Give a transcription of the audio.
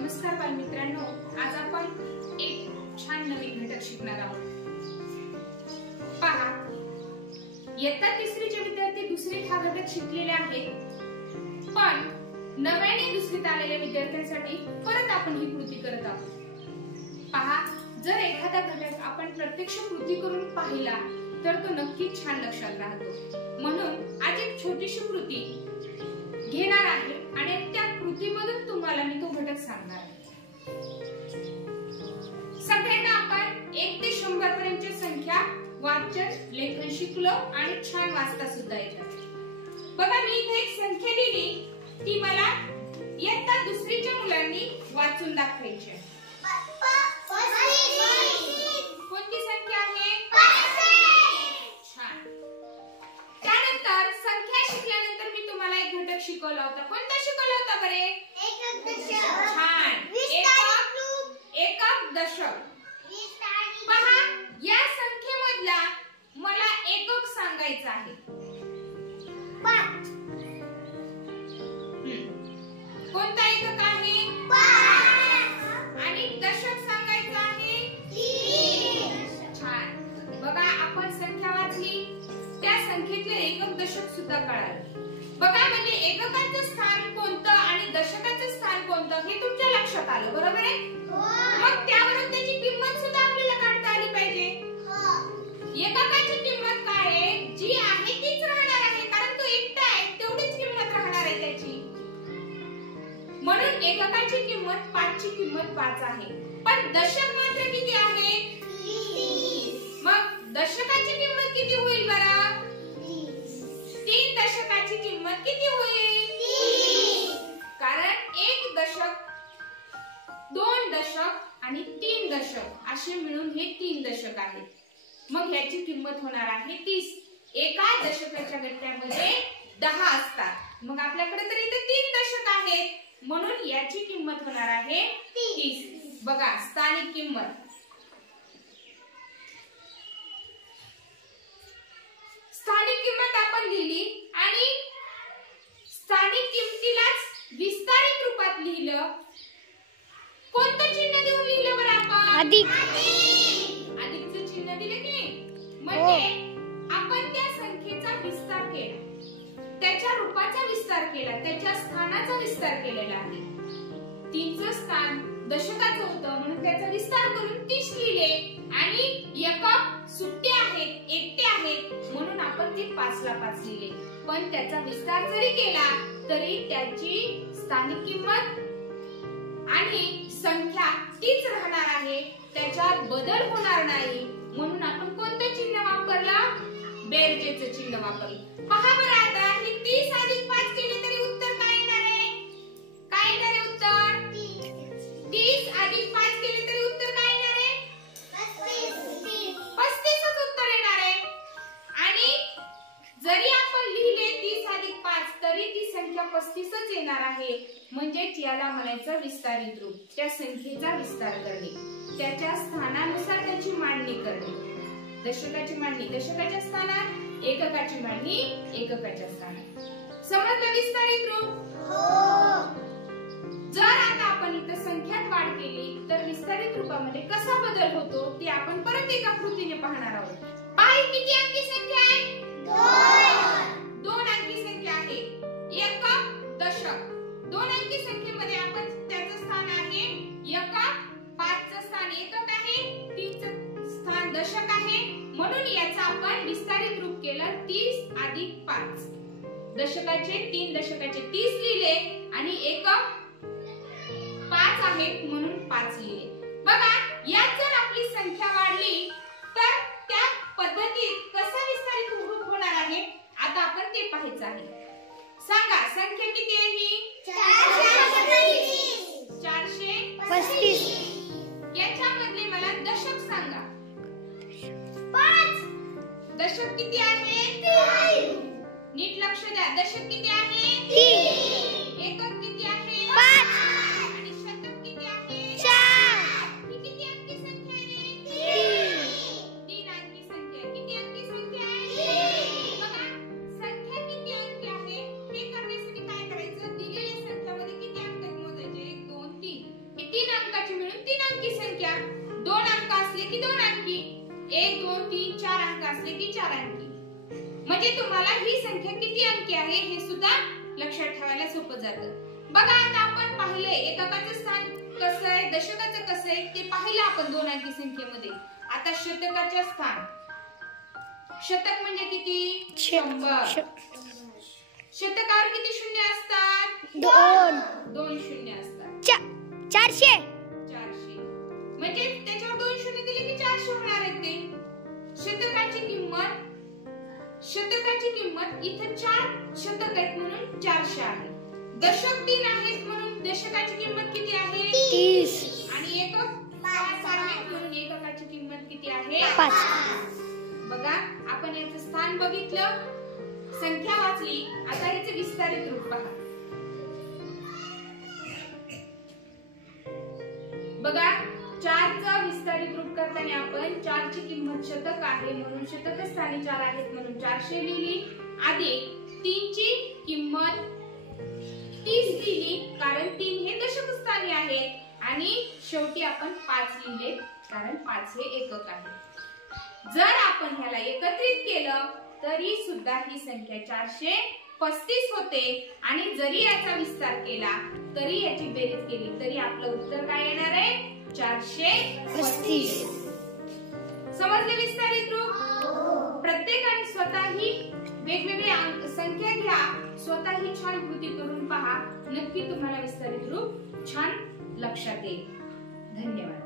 नमस्कार बालमित्रांनो, आज आपण एक छान नवीन घटक शिकणार आहोत। पहा, इयत्ता 3चे विद्यार्थी दुसरे हा घटक शिकलेले आहेत, पण नव्याने दुसरीत आलेल्या विद्यार्थ्यांसाठी परत आपण ही कृती करत आहोत। पहा, जर एखादा घटक आपण प्रत्यक्ष कृती करून पाहिला तर तो नक्कीच छान लक्षात राहतो। म्हणून आज एक छोटीशी कृती घेणार आहे आणि त्या कृतीमधून तुम्हाला मी तो घटक सांगणार आहे। सगळ्यांना आपण 1 ते 100 पर्यंतच्या संख्या वाचन लेखन शिकलो आणि छान वाचता सुद्धा येतात। बघा, मी इथे एक संख्या दिली, ती मला इयत्ता 2च्या मुलांनी वाचून दाखवायची आहे। कोणती संख्या आहे? छान। त्यानंतर संख्या शिकल्यानंतर मी तुम्हाला एक घटक शिकवला होता। कोणता शिकवला होता बरे? एकक दशक। छान। एकक दशक। पहा, या संख्येमधला मला एकक सांगायचा आहे। 5। कोणता एकक आहे? 5। आणि दशक सांगायचं आहे 3। छान। बघा, आपण संख्या वाचली, त्या संख्येतले एकक दशक सुद्धा कळाले। बघा, म्हणजे एककाचं स्थान कोणतं आणि दशकाचं स्थान कोणतं हे तुमच्या लक्षात आलं, बरोबर आहे? मग त्यावरून त्याची किंमत सुद्धा आपल्याला काढता आली पाहिजे। एककाची किंमत काय आहे? जी आहे तीच राहणार आहे, कारण तो एकटा आहे, तेवढीच किंमत राहणार आहे त्याची। म्हणून एककाची किंमत 5ची किंमत 5 आहे, पण दशक मात्र किती आहे? 3। मग दशकाची किंमत किती होईल बरं? 3 दशकाची किंमत किती होईल? 3। कारण 1 दशक, 2 दशक आणि 3 दशक असे मिळून हे 3 दशक आहेत। मग याची किंमत होणार आहे 30। एका दशकाच्या गठ्ठ्यामध्ये 10 असतात, मग आपल्याकडे तर इथे 3 दशक आहेत, म्हणून याची किंमत होणार आहे 30। बघा, स्थानिक किंमत। स्थानिक किंमत आपण लिहिली आणि स्थानिक किमतीलाच विस्तारित रूपात लिहिलं। कोणतं चिन्ह देऊन लिहिलं बरं आपण? अधिक। अधिकचं चिन्ह दिलं की नाही? म्हणजे आपण त्या संख्येचा विस्तार केला, त्याच्या रूपाचा विस्तार केला, त्याच्या स्थानाचा विस्तार केलेला आहे। 3चं स्थान दशकाचं होतं, म्हणून त्याचा विस्तार करून 30 लिहिले आणि एकक सुट्टे आहेत, एकटे आहेत, म्हणून आपण ते 5ला 5 लिहिले। पण त्याचा विस्तार जरी केला तरी त्याची स्थानिक किंमत आणि संख्या तीच राहणार आहे, त्याच्यात बदल होणार नाही, म्हणून आपण कोणतं चिन्ह वापरलं? बेरजेचं चिन्ह वापरलं। पहा बरं, आता हे 30 अधिक 5 केले तरी उत्तर काय येणार आहे? काय येणार आहे उत्तर? 30 अधिक 5 केले तरी उत्तर काय येणार आहे? 35च उत्तर येणार आहे। आणि जरी आपण लिहिले 30 अधिक 5 तरी ती संख्या 35च येणार आहे। म्हणजेच याला म्हणायचं विस्तारित रूप। त्या संख्येचा विस्तार करणे, त्याच्या स्थानानुसार त्याची मांडणी करणे। दशकाची मांडणी दशकाच्या स्थानात, एककाची मांडणी एककाच्या स्थानात। समजलं विस्तारित रूप? जर आता आपण इथं संख्यात वाढ केली तर विस्तारित रूपामध्ये कसा बदल होतो ते आपण परत एका कृतीने पाहणार आहोत। पहा, किती अंकी संख्या आहे? 2 अंकी संख्या आहे। एकक दशक। 2 अंकी संख्येमध्ये आपण त्याचं स्थान आहे एकक, 5चं स्थान एकक आहे, 3चं स्थान दशक आहे, म्हणून याचा आपण विस्तारित रूप केलं 30 अधिक 5। दशकाचे 3 दशकाचे 30 लिहिले आणि एकक 5 आहेत म्हणून 5 लिहिले। बघा, यात जर आपली संख्या वाढली तर त्या पद्धतीत कसा विस्तारित रूप होणार आहे आता आपण ते पाहायचं आहे। सांगा, संख्या किती आहे ही? 435। याच्यामधले मला दशक सांगा। 5। दशक किती आहे? 3। नीट लक्ष द्या, दशक किती आहे? 3। एकक किती आहे? 5। आणि शतक किती आहे? 4। की 2 अंकी, 1 2 3 4 अंक असले की 4 अंकी. म्हणजे तुम्हाला ही संख्या किती अंकी आहे हे सुद्धा लक्षात ठेवायला सोपं जातं. बघा आता आपण पाहिले एककाचं स्थान कसं आहे, दशकाचं कसं आहे ते पाहिलं आपण 2 अंकी संख्येमध्ये. आता शतकाचे स्थान. शतक म्हणजे किती? 100. शतकावर किती शून्य असतात? 2 शून्य असतात. 400. म्हणजे त्याच्यावर 2 शून्य दिले की 400 होणार आहे ते. शतकाची किंमत इथे 4 शतक आहेत म्हणून 400 आहे. दशक 3 आहेत म्हणून दशकाची किंमत किती आहे? 30. आणि एकक 5 आहेत म्हणून एककाची किंमत किती आहे? 5. बघा आपण याचं स्थान बघितलं, संख्या वाचली. आता याचे विस्तारित रूप पहा. बघा 4चं विस्तारित रूप करताना आपण 4ची किंमत शतक आहे म्हणून शतक स्थानी 4 आहेत म्हणून 400 लिहिली. अधिक 3ची किंमत 30 लिहिली कारण 3 हे दशक स्थानी आहे. आणि शेवटी आपण 5 लिहिले कारण 5 हे एकक आहे. जर आपण ह्याला एकत्रित केलं तरी सुद्धा ही संख्या 435 होते. आणि जरी याचा विस्तार केला तरी याची बेरीज केली तरी आपलं उत्तर काय येणार आहे? 435. समजले विस्तारित रूप? प्रत्येकाने स्वतःही वेगवेगळी संख्या घ्या, स्वतःही छान कृती करून पहा. नक्की तुम्हाला विस्तारित रूप छान लक्षात येईल. धन्यवाद.